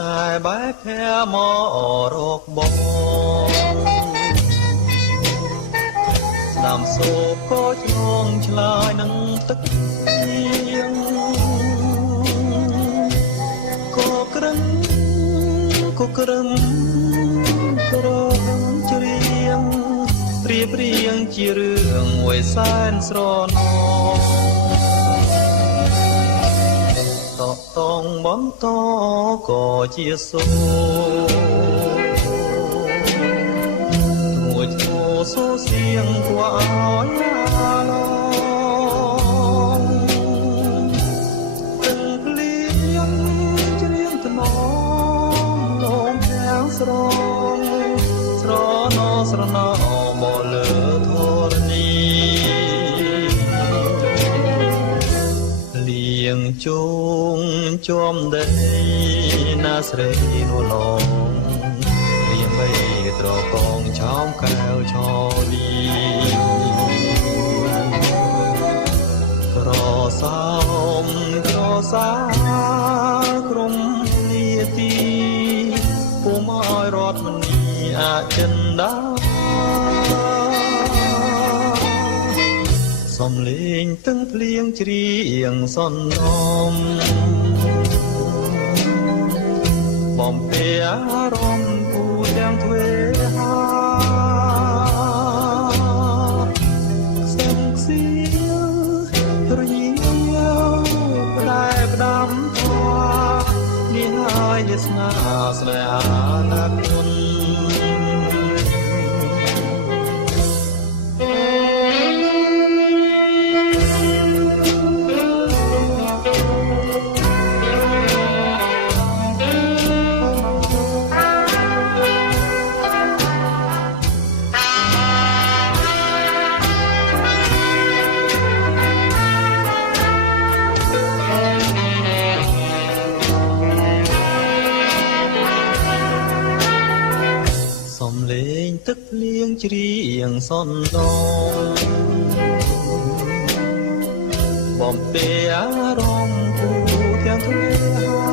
ណែបែកភែមករកបងស្ដាំសូកក៏ឆ្លងឆ្លើយនឹងទឹកទៀងក៏ក្រឹមក្រំច្រៀងរៀបរៀងជារឿងមួយសែនស្រណោតតងបន្តក៏ជាសូមួយឈោសូសៀងគួរឲ្យអាឡងទឹកភ្លៀងច្រៀងថ្នមលំទាំងស្រងស្រណោស្រណោមកលើធរណីលៀងជូងជាប់ដីណាស្រីនោះឡងរៀងបីត្រកងឆោមកែវឆោលីក្រសោមក្រសាក្រុមនីតិពុំឲ្យរត់មនីអចិន្តាសំលេងទឹកភ្លៀងច្រៀងសន្នំបំពេអារម្មណ៍គូទាំងទ្វេហាខ្សឹងខ្សៀវរញៀវផ្លែផ្ដាំធွာនេះហើយវាស្នាស្នេហាណាគុណសំលេងទឹកភ្លៀងច្រៀងសន្នំបំពេអារម្មណ៍គូទាំងទ្វេហា